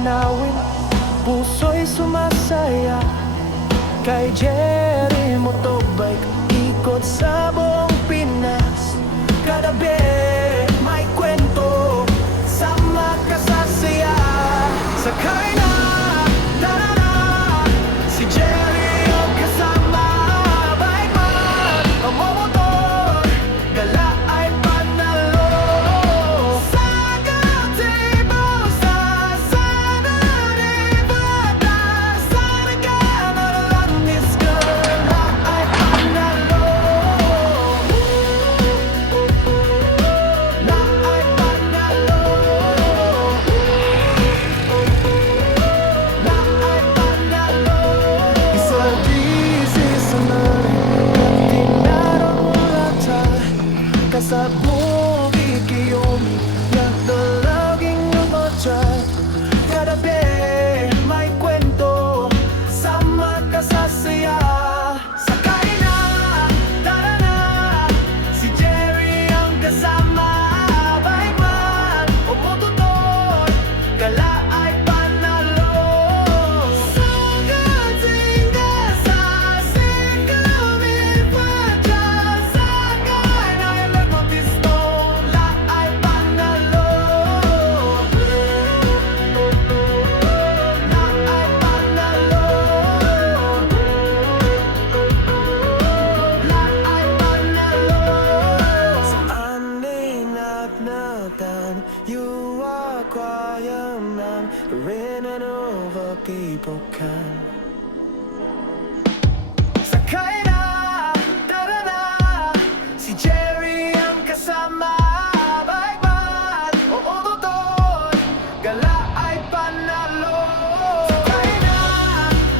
tanawin, puso'y sumasaya. Kay Jerry Motorbike, ikot sa buong Pinas. Kada may kwento, sama ka sa saya. Sakay na, tara na, si Jerry ang kasama. Bike man, momotor, gala ay panalo. Sagot ibaw sa sana ribada. Sana ka nalanis ka na ay panalo. Na ay panalo. Na ay panalo. Isang busy sa narin, tinarong kasabog ikiyomi, nagdalaging yung otray. Kada may kwento, sama ka sa saya. Sakay na, tara na, si Jerry ang kasama. Bike man o motor, gala ay panalo. Sagating ka sa singkamin pa dyan. Sakay na ilang mag-pistol, la ay panalo. La ay panalo. La ay panalo. Sa amin at natan, you are quiet man, rin and over people can. Sakay na, tara na, si Jerry ang kasama. Bike man o motor, gala ay panalo. Sakay na,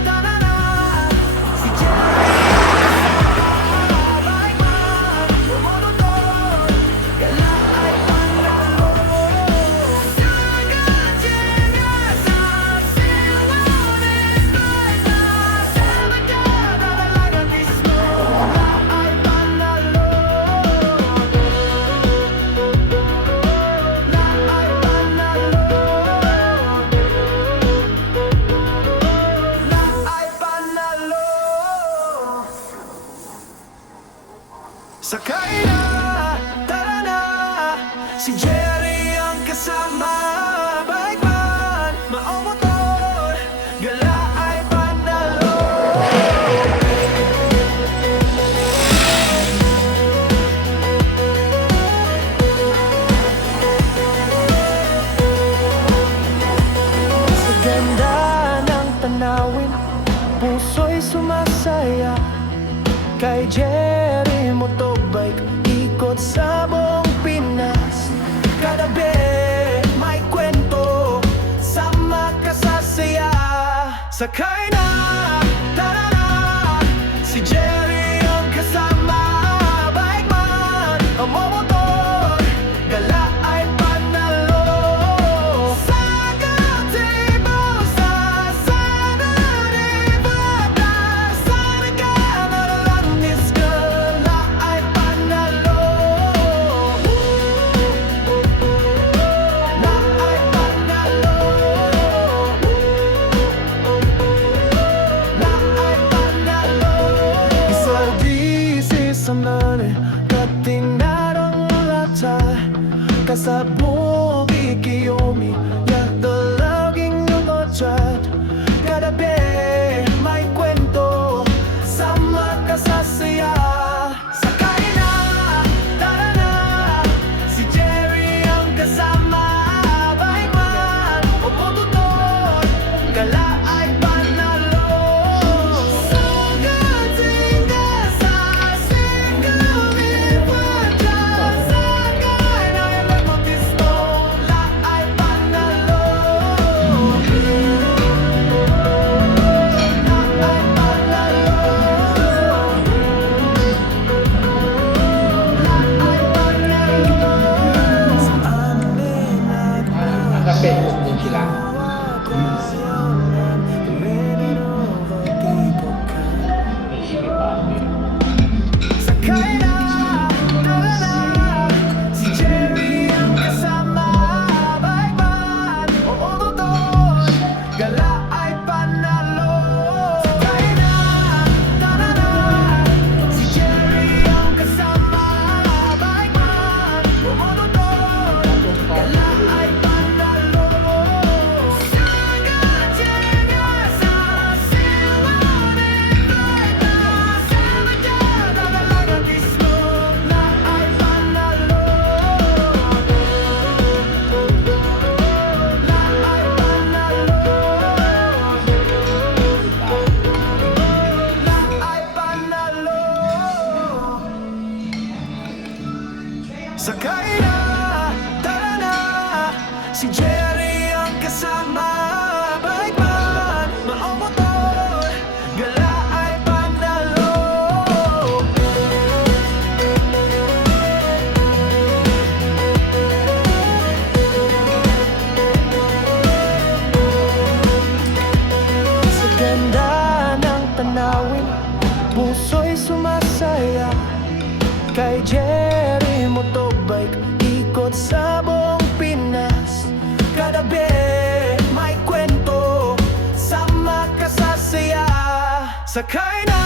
tara na, si Jerry ang kasama. Bike man o motor, gala ay panalo. Sagat ka sa silunin ba na sama ka na talaga mismo. La ay panalo. La ay panalo. La ay panalo. Sakay na, tara na, si Jerry ang kasama. Bike man, motor, gala ay panalo. Sa ganda ng tanawin, puso'y sumasaya. Kay Jerry Motorbike, ikot sa buong Pinas. Kada may kwento, sama ka sa saya. Sakay na, tara na, si Jerry ang kasama. Bike man o motor, gala ay panalo. Sagot ibaw sa sana ribada. Sana ka nalanis ka na ay panalo. Na ay panalo. Sakay na